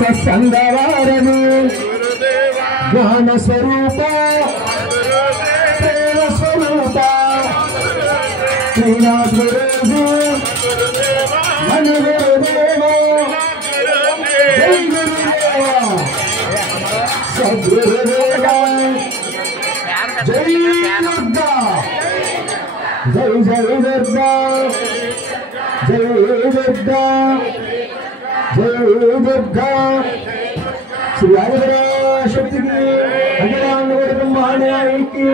సత్సంగవారము జ్ఞాన స్వరూప ప్రేమ స్వరూప శ్రీనాథ్ గురుజీ మన గురుదేవ జై గురుదేవ సద్గురుదేవ జై దుర్గా జై జై దుర్గా జై దుర్గా జై దుర్గా శ్రీ ఆదిపరాశక్తికి అఖిలాండ బ్రహ్మాండానికి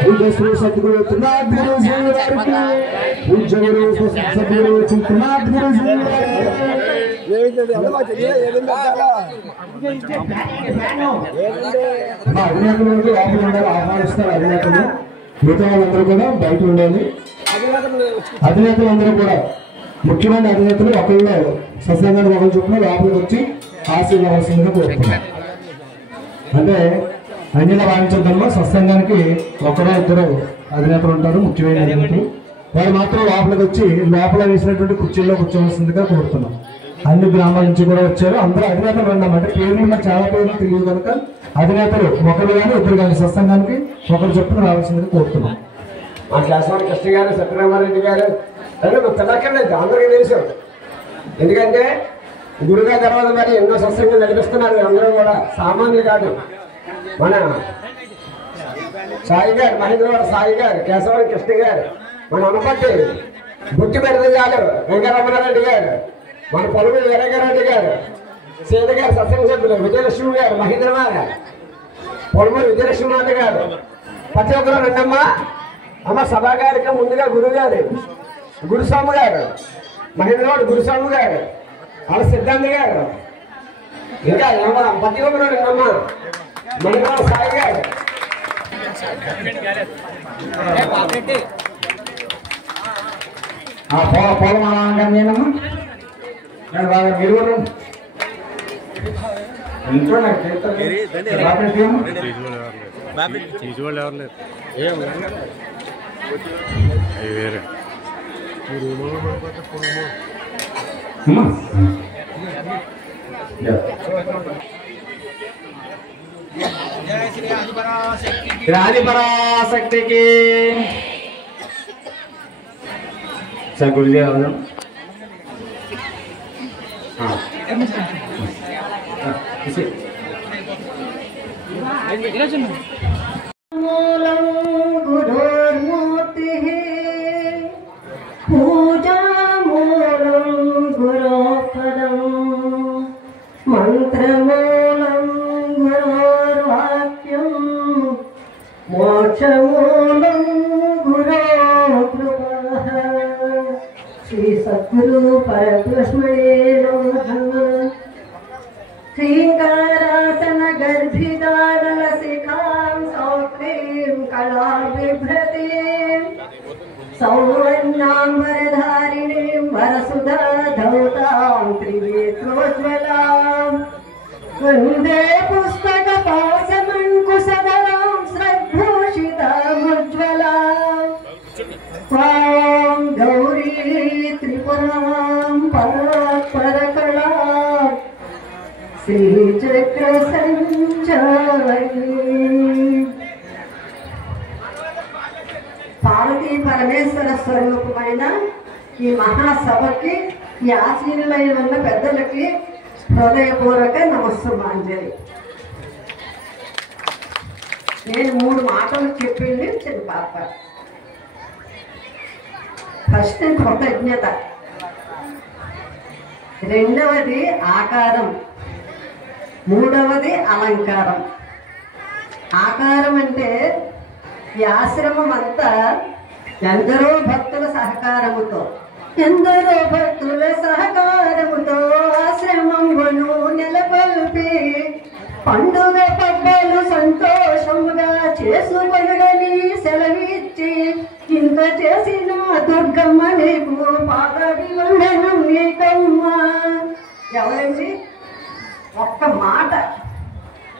పూజ్య శ్రీ సద్గురు త్రినాథ్ గురూజీ వారికి పూజ్య గురు సద్గురు త్రినాథ్ గురూజీ అధినేతలు లోపల ఉండాలి, ఆహ్వానిస్తారు అధినేతలు. మిగతా వాళ్ళందరూ కూడా బయట ఉండాలి. అధినేతలందరూ కూడా ముఖ్యమైన అధినేతలు ఒకళ్ళు సత్సంగాన్ని ఒకరు చొప్పున లోపలికి వచ్చి ఆశీర్వదించవలసిందిగా కోరుతున్నాం. అంటే అన్నిల వాణిజ్యంలో సత్సంగానికి ఒకరో ఇద్దరు అధినేతలు ఉంటారు, ముఖ్యమైన అధినేతలు. వారు మాత్రం లోపలికి వచ్చి లోపల వేసినటువంటి కుర్చీల్లో కూర్చోవలసిందిగా కోరుతున్నాం. అన్ని గ్రామాల నుంచి కూడా వచ్చారు. అందరూ అధినేతలు ఉన్నామంటే పేర్లు మాకు చాలా పేర్లు తెలియదు కనుక అధినేతలు ఒకరు కానీ ఇద్దరు కానీ సత్సంగానికి ఒకరు చొప్పున రావాల్సిందిగా కోరుతున్నాం. మా కేశవ కృష్ణ గారు, సత్యనారాయణ గారు అదే తెలక్కర్లేదు, అందరికీ తెలుసు. ఎందుకంటే గురుగారి తర్వాత మరి ఎన్నో సత్సంగాలు నడిపిస్తున్నారు. అందరూ కూడా సామాన్యులు కాదు. మన సాయి గారు, మహేంద్రవాడ సాయి గారు, కేశవ కృష్ణ గారు, మన అనపట్టి బుట్టి పెడత గారు, వెంకటరమణారెడ్డి గారు, మన పొలుగు వీరగారెడ్డి గారు, సీత గారు, సత్సంగ సభ్యులు విజయలక్ష్మి గారు, మహేంద్రమాల పొలుమూరు విజయలక్ష్మీనాథ్ గారు, ప్రతి ఒక్కరు రెండమ్మ అమ్మ సభా గారికి ముందుగా గురుగారు గురుస్వామి గారు, మహేంద్రవాడు గురుస్వామి గారు, వాళ్ళ సిద్ధాంతి గారు, ఇంకా ప్రతి ఒక్కరు రెండమ్మ మహేంద్రవాడ సాయి గారు, పోలమానమ్మా బాగా మీరు ఇంట్లో నాకు తీసుకోవాలి ఎవరు లేదు వేరే ఆదిపరాశక్తికి సార్ గురుజీ అవును మూలం గురోర్మూర్తి పూజా మూలం గురోపదం మంత్రమూలం గురోర్వాక్యం మోక్షమూలం గురో కృపః శ్రీ సద్గురు పరబ్రహ్మణే నమః. శ్రీంకారాసన గర్భితానల శిఖాం సౌక్రీం కళా బిభ్రతీం సౌవర్ణాంబరధారిణీం వరసుధా ధౌతాం త్రినేత్రోజ్వలాం వందే పుస్తక పాశమంకుశదలాం శ్రద్ధూషితాముజ్వలాం త్వాం గౌరీ త్రిపురాం పరాత్పరకళాం శ్రీచక్ర సంచారి. పార్వతీ పరమేశ్వర స్వరూపమైన ఈ మహాసభకి ఈ ఆశీనులై ఉన్న పెద్దలకి హృదయపూర్వక నమస్సుమాంజలి. నేను 3 మాటలు చెప్పింది చిన్న పాప. ఫస్ట్ కృతజ్ఞత, రెండవది ఆకారం, మూడవది అలంకారం. ఆకారం అంటే ఈ ఆశ్రమం అంతా ఎందరో భక్తుల సహకారముతో ఆశ్రమమును నెలకొల్పి పండుగ పబ్బలు సంతోషముగా చేసుకొనుడని సెలవిచ్చి ఇంత చేసిన దుర్గమ్మ నీకు పాదాభివందనం నీకమ్మ. ఎవరండి? ఒక్క మాట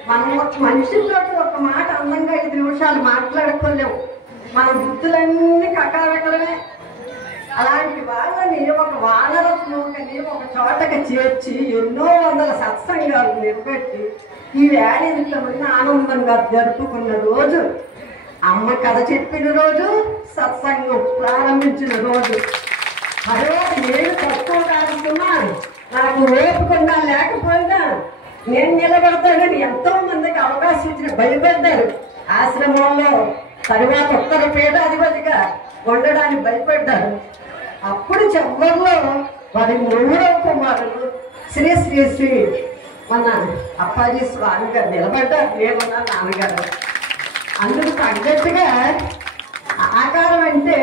మనం మనుషులతో ఒక మాట అందంగా 5 నిమిషాలు మాట్లాడుకోలేము. మన బుద్ధులన్నీ కకారకలమే. అలాంటి వాళ్ళని ఒక వానరత్మకని ఒక చోటకి చేర్చి ఎన్నో వందల సత్సంగాలు నిలబెట్టి ఈ వేళ ఇంతమంది ఆనందంగా జరుపుకున్న రోజు, అమ్మ కథ చెప్పిన రోజు, సత్సంగం ప్రారంభించిన రోజు. తర్వాత నేను తక్కువ కాదుతున్నా, నాకు ఓపుకుండా లేకపోయినా నేను నిలబడతానని ఎంతో మందికి అవకాశం ఇచ్చిన భయపడ్డారు ఆశ్రమంలో. తరువాత ఉత్తర పీఠాధిపతిగా ఉండడానికి భయపడ్డారు. అప్పుడు చివరిలో వారి 3వ కుమారుడు శ్రీ శ్రీ శ్రీ మన అప్పాజీ స్వామి గారు నిలబడ్డారు. ఏమన్నా నాన్నగారు అందుకు తగ్గట్టుగా ఆకారం అంటే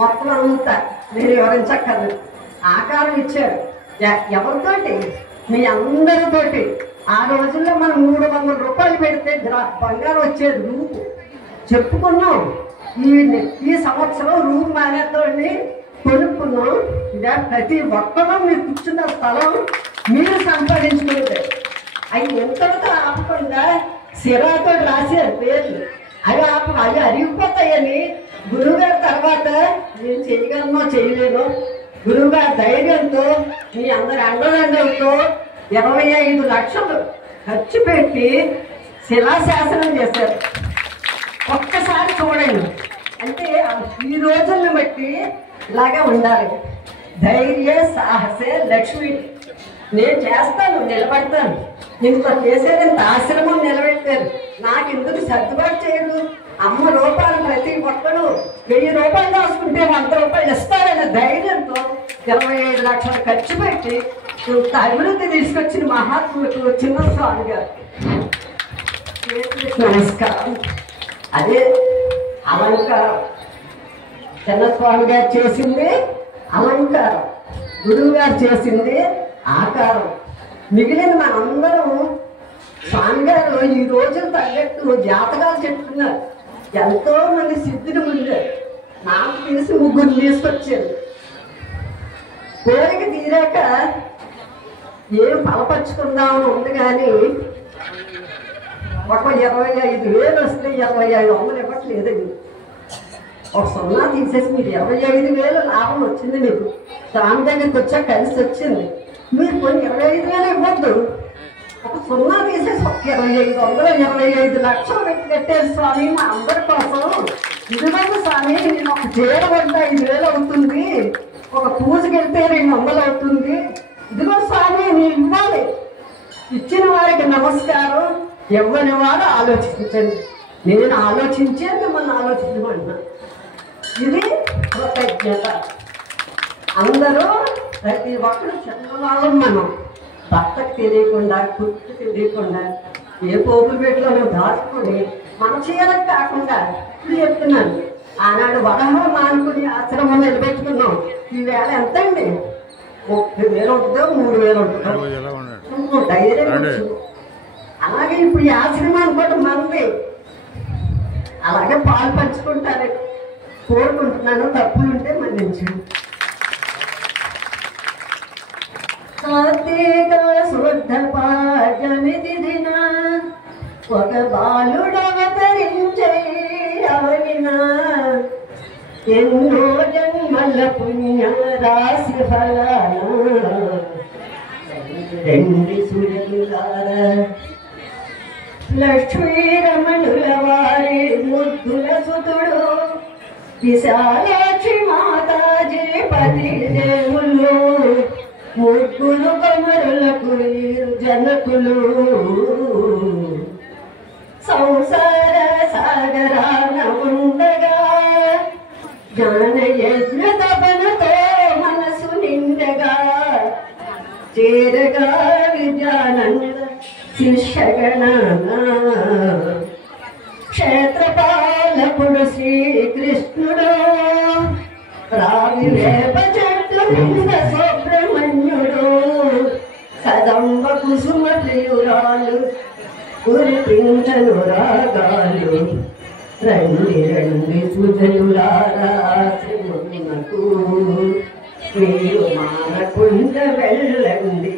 మొత్తం అంతా నేను వివరించక్కర్లేదు. ఆకారం ఇచ్చారు. ఎవరితోటి? మీ అందరితోటి. ఆ రోజుల్లో మనం 300 రూపాయలు పెడితే బంగారం వచ్చేది రూపు. చెప్పుకున్నాం. ఈ సంవత్సరం రూపు మానేతోని కొనుక్కున్నాం. ఇదే ప్రతి ఒక్కరూ మీరు కూర్చున్న స్థలం మీరు సంపాదించుకుంటే అవి ఎంతటితో ఆపకుండా సిరాతో రాశారు పేర్లు. అవి అరిగిపోతాయని గురువుగారి తర్వాత నేను చేయగలనో చేయలేను, గురువుగారి ధైర్యంతో మీ అందరి అండదండలతో 25 లక్షలు ఖర్చు పెట్టి శిలాశాసనం చేశారు. ఒక్కసారి చూడండి. అంటే ఈ రోజులను బట్టి ఇలాగే ఉండాలి. ధైర్య సాహసే లక్ష్మి. నేను చేస్తాను, నిలబడతాను. ఇంత చేసేది, ఇంత ఆశ్రమం నిలబెట్టారు. నాకు ఎందుకు సర్దుబాటు చేయరు? అమ్మ రూపాయలు ప్రతి ఒక్కరు 1000 రూపాయలు దాచుకుంటే 100 రూపాయలు ఇస్తారనే ధైర్యంతో 25 లక్షలు ఖర్చు పెట్టి ఇంత అభివృద్ధి తీసుకొచ్చిన మహాత్ములకు చిన్న స్వామి గారు నమస్కారం. అదే అలంకారం. చిన్నస్వామి గారు చేసింది అలంకారం, గురువు గారు చేసింది ఆకారం. మిగిలిన మనందరం స్వామి గారు ఈ రోజులు తగ్గట్టు జాతకాలు చెప్తున్నారు. ఎంతో మంది సిద్ధులు ముందారు. నాకు తెలిసి 3 తీసుకొచ్చారు. కోరిక తీరాక ఏం బలపరుచుకుందామని ఉంది. కానీ ఒక 25,000 వస్తే 2500 ఇవ్వట్లేదండి. ఒక 0 తీసేసి మీరు 25,000 లాభం వచ్చింది. మీకు స్వామి దగ్గరికి వచ్చాక కలిసి వచ్చింది. మీరు కొన్ని 25,000 ఇవ్వద్దు. ఒక 0 తీసేసి ఒక 2500, 25 లక్షలు పెట్టి కట్టారు స్వామి మా అందరి కోసం. ఇదిగో స్వామి, నేను ఒక చీర పడ్డ 5,000 అవుతుంది, ఒక పూజకి వెళ్తే 200 అవుతుంది. ఇదిగో స్వామి మీరు ఇవ్వాలి. ఇచ్చిన వారికి నమస్కారం. ఇవ్వని వారు ఆలోచించండి. నేను ఆలోచించే మిమ్మల్ని ఆలోచించమన్నా. ఇది కృతజ్ఞత. అందరూ ప్రతి ఒక్కరు చంద్రబాబు మనం భర్తకు తెలియకుండా, కుట్టుకు తెలియకుండా ఏ పోపులు పెట్టిలో దాచుకొని మన చీరకు కాకుండా ఇప్పుడు చెప్తున్నాను. ఆనాడు వరహం మానుకుని ఆశ్రమం నిలబెట్టుకున్నాం. ఈవేళ ఎంత అండి? 30,000 ఉంటుందో 3,000 ఉంటుందో ధైర్యం. అలాగే ఇప్పుడు ఈ ఆశ్రమాన్ని కూడా మంది అలాగే పాలు పంచుకుంటారు. కోరుకుంటున్నాను. తప్పులుంటే మన్నించండి. కార్తీక శుద్ధ పాడ్యమిది దిన ఒక బాలుడవతరించే అవనిన ఎన్నో జన్మల పుణ్య రాశి ఫలాన రెండు సూర్యులార లక్ష్మీరమణుల వారి ముద్దుల సుతుడు విశాలాక్షి మాతాజీ పతి దేవుళ్ళు ముగ్గురు కమరులకు జనకులు సంసార సాగరాన ఉండగా జ్ఞాన యజ్ఞ తపనతో మనసు నిండగా చేరగా విద్యానంద శిష్యగణాన క్షేత్రపాలకుడు శ్రీకృష్ణుడు రావి వేప చెట్టు కింద సుబ్రహ్మణ్యుడు కదంబ కుసుమ ప్రియురాలు కురిపించను రాగాలు రండి రండి సుజనులారాశ్రమమునకు మీరు మానకుండ వెళ్ళండి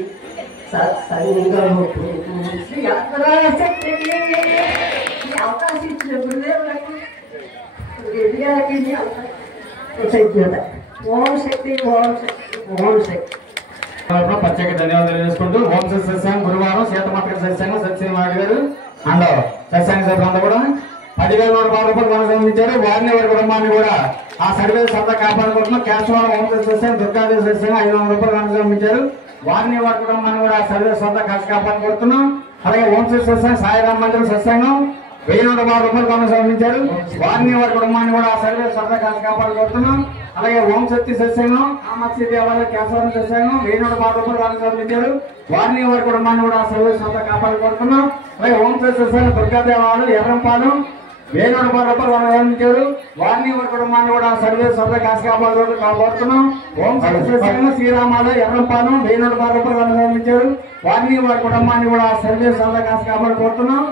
సత్సంగముకు. శ్రీ అపరాశక్తి అవకాశం ఇచ్చిన గురుదేవులకు కృతజ్ఞత. ఓం శక్తి ఓం శక్తి ఓం శక్తి. ప్రత్యేక ధన్యవాదాలు తెలియజేసుకుంటూ ఓం సత్సంగం గురువారం సీతమాత సత్సంగం సత్యనారాయణ గారు అండ్ సత్సంగ సభ్యులంతా కూడా 10,100 రూపాయలు కొనసాగించారు. వారిని వారి కుటుంబాన్ని కూడా ఆ సర్వీస్ అంతా కాపాడుకుంటున్నాం. కేశవరం ఓం సత్సంగం దుర్గాదేవి సత్సంగం 500 రూపాయలు కొనసాగించారు. వారిని వారి కుటుంబాన్ని కూడా ఆ సర్వీస్ అంతా కలిసి కాపాడుకుంటున్నాం. అలాగే ఓం సత్సంగం సాయిరామ్ మందిరం సత్సంగం 1,100 రూపాయలు కొనసాగించారు. వారిని వారి కుటుంబాన్ని కూడా ఆ సర్వీస్ అంతా కలిసి కాపాడుకుంటున్నాం. అలాగే ఓం శక్తి సత్సంగం కామాక్షి దేవాలయ కేశవరం సత్సంగం 1,100 రూపాయలు కొనసాగించారు. వారిని వారి కుటుంబాన్ని కూడా ఆ సర్వీస్ అంతా కాపాడుకుంటున్నాం. అలాగే ఓం శక్తి సత్సంగం దుర్గా దేవాలయం ఎర్రంపాలెం 1,100 రూపాయలు కొనసాగించారు. వారిని వారి కుటుంబాన్ని కూడా ఆ సర్వీస్ అంతా కలిసి కాపాడుతున్నాం. ఓం శక్తి సత్సంగం శ్రీరామాలయం ఎర్రంపాలెం 1,100 రూపాయలు కొనసాగించారు. వారిని వారి కుటుంబాన్ని కూడా ఆ సర్వీస్ అంతా కలిసి కాపాడుకుంటున్నాం.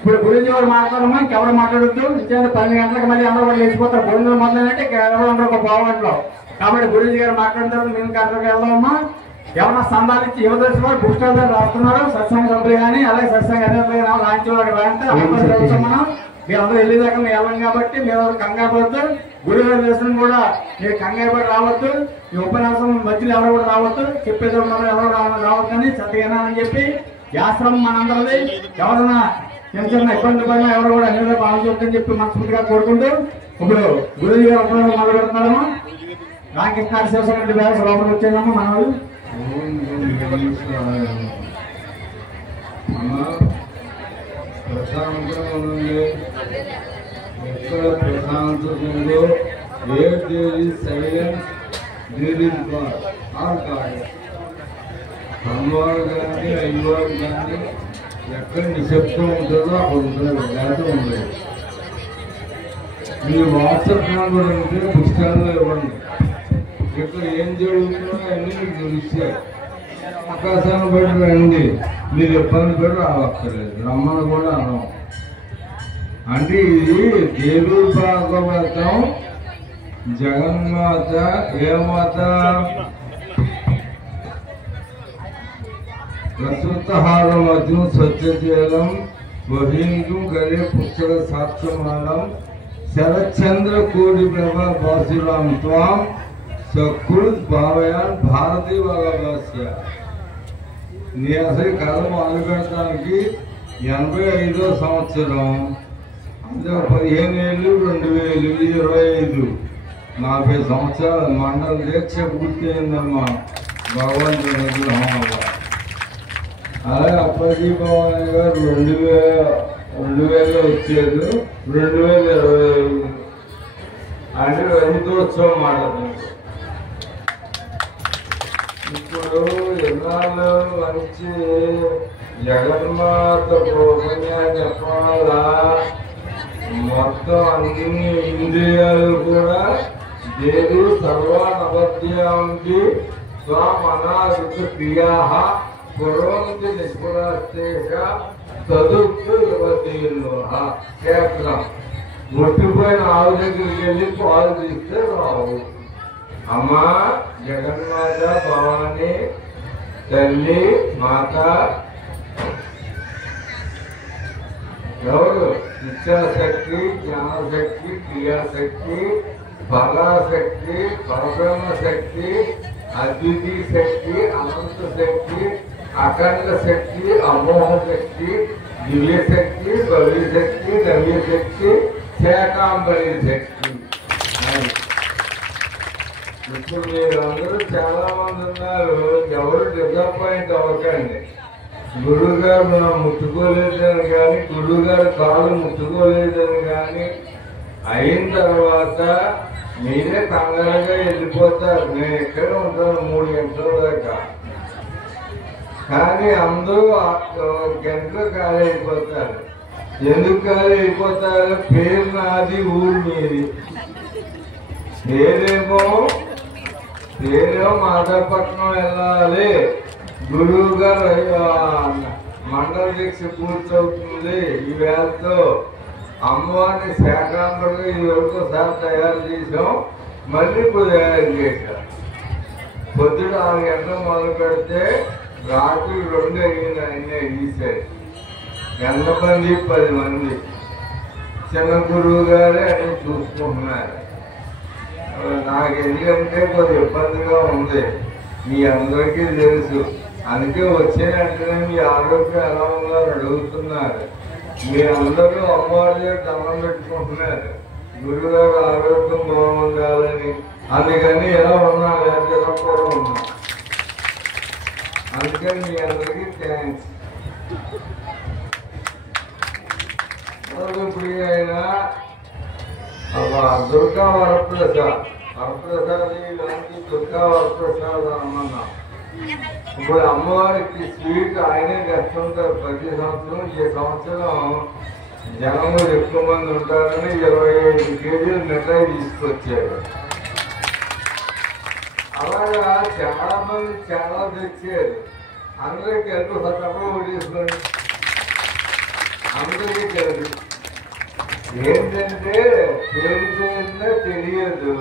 ఇప్పుడు గురించి వారు మాట్లాడమ్మా, ఇంకెవరు మాట్లాడద్దు. ఇంకేంటి 12 గంటలకు మళ్ళీ అందరూ కూడా లేచిపోతారు. భోజనం మొదలంటే ఎవరు ఉండరు ఒక పావుగంటలో. కాబట్టి గురించి గారు మాట్లాడిన తర్వాత మేము గంటలకు వెళ్దామమ్మా. ఎవరన్నా సందాలు ఇచ్చి యువదర్శి వారు బుక్ స్టాల్ దగ్గర రాస్తున్నారు. సత్సంగ సభ్యులు కానీ అలాగే సత్సంగ అధికారులు కానీ లాంచ్ వాడు రాంటే చదువుతాం మనం. మీరు అందరూ వెళ్ళేదాకా మేము వెళ్ళం కాబట్టి మీరు కంగారు పడద్దు. గురుగారి దర్శనం కూడా మీరు కంగారు పడి రావద్దు. ఈ ఉపన్యాసం మధ్యలో ఎవరు కూడా రావద్దు. చెప్పేది ఎవరు రావద్దని చదివినా అని చెప్పి ఆశ్రమం మనందరిది. ఎవరన్నా చిన్న ఇబ్బంది పడినా ఎవరు కూడా అన్ని బాగుంటుందని చెప్పి మనస్ఫూర్తిగా కోరుకుంటూ ఇప్పుడు గురుజీ గారు ఉపన్యాసం మొదలు పెడుతున్నాము. రామకృష్ణ శివశంకర బ్యాస్ లోపలికి వచ్చేదాము. మన వాళ్ళు ప్రశాంతంగా ఉండండి. ఎక్కడ ప్రశాంతత ఉందో సైలెన్స్ అమ్మవారు కానీ అయ్యవారు కానీ ఎక్కడ నిశ్శబ్దం ఉంటుందో అక్కడ ఉంటుంది, లేకపోతే ఉండదు. మీ వాట్సాప్ నెంబర్ ఉంటే పుస్తకాల్లో ఇవ్వండి. ఇక్కడ ఏం జరుగుతుందో అన్నీ మీకు తెలుస్తాయి. అవకాశాన్ని బట్టి రండి. మీరు ఇబ్బంది పడి రావక్కర్లేదు, రమ్మని కూడా అనం. అంటే ఇది దేవుడు భాగవతం జగన్మాత ఏ మాత ప్రస్తుతహారం మధ్యం స్వచ్ఛశీలం వహీందు గరే పుస్తక సాక్షమాలం శరచంద్ర కోడి ప్రభా బాసురాం త్వాం సకృత్ భావయాన్ భారతీ భాగవస్య. నీ అసలు కథ మొదలు పెట్టడానికి 85వ సంవత్సరం, అంటే 15 ఏళ్ళు 2000 25 40 సంవత్సరాల మండల దీక్ష పూర్తయిందమ్మా భగవంతుడి అనుగ్రహం వల్ల. అలాగే అప్పటి భవాని గారు 2000 వచ్చారు. 2025 అంటే రజతోత్సవం మాట్లాడుతున్నారు. ఇప్పుడు ఎన్నాళ్ళు మంచి జగన్మాత ఉపన్యాసం చెప్పాలా, మొత్తం అన్ని ఇంద్రియాలు కూడా దేవి సర్వానవద్యానికి స్వమనాదిత క్రియా కుర్వంతి నిష్ఫలాస్తేష తదుక్తు యువతీలో క్షేత్రం. ముట్టిపోయిన ఆవు దగ్గరికి వెళ్ళి పాలు తీస్తే రావు. అమ్మా జగన్మాత భవాని తల్లి మాత ఎవరు ఇచ్చాశక్తి, జ్ఞానశక్తి, క్రియాశక్తి, బలాశక్తి, పరబ్రహ్మ శక్తి, అద్వితీయ శక్తి, అనంత శక్తి, అఖండ శక్తి, అమోహ శక్తి, దివ్య శక్తి, భవ్య శక్తి, నవ్య శక్తి, శాకాంబరి శక్తి. ఇప్పుడు మీరందరూ చాలా మంది ఉన్నారు, ఎవరు డిసప్పాయింట్ అవ్వకండి. గురువు గారు మనం ముట్టుకోలేదని కానీ, గురువు గారు కాళ్ళు ముట్టుకోలేదని కానీ అయిన తర్వాత మీరే కంగారుగా వెళ్ళిపోతారు. నేను ఎక్కడ ఉంటాను 3 గంటల దాకా, కానీ అందరూ గంటలు ఖాళీ అయిపోతారు. ఎందుకు ఖాళీ అయిపోతారు? పేరు నాది, ఊరు మీది. పేరేమో మాధవపట్నం వెళ్ళాలి. గురువు గారు మండల దీక్ష పూర్తవుతుంది ఈ వేళతో. అమ్మవారిని శాకాంబరిగా ఈ ఒకసారి తయారు చేసాం, మళ్ళీ ఇప్పుడు తయారు చేశాం. పొద్దుట 6 గంటలు మొదలు పెడితే రాత్రి 2 అయింది. అన్నీ తీసారు. ఎంతమంది? 10 మంది. చిన్న గురువు గారే అన్ని చూసుకుంటున్నారు. నాకు ఎందుకంటే కొంచెం ఇబ్బందిగా ఉంది, మీ అందరికీ తెలుసు. అందుకే వచ్చే వెంటనే మీ ఆరోగ్యం ఎలా ఉందో అని అడుగుతున్నారు. మీరందరూ అమ్మవారి దగ్గర దండం పెట్టుకుంటున్నారు, గురుగారు ఆరోగ్యం బాగుండాలని. అందుకని ఎలా ఉన్నా లేదా కూడా ఉన్నా. అందుకని మీ అందరికీ థ్యాంక్స్. ఇప్పుడు అయినా దుర్గా వరప్రసాద్ ఇలాంటి దుర్గా వరప్రసాద్ అమ్మన్నా. ఇప్పుడు అమ్మవారికి స్వీట్ ఆయనే తెస్తుంటారు ప్రతి సంవత్సరం. ఈ సంవత్సరం జనంలో ఎక్కువ మంది ఉంటారని 25 కేజీలు మిఠాయి తీసుకొచ్చారు. అలాగా చాలా మంది చాలా తెచ్చారు. అందరికీ కలిపి తప్ప తీసుకోండి, అందరికీ కలిపి. ఏంటంటే పేరు పేరునే తెలియదు.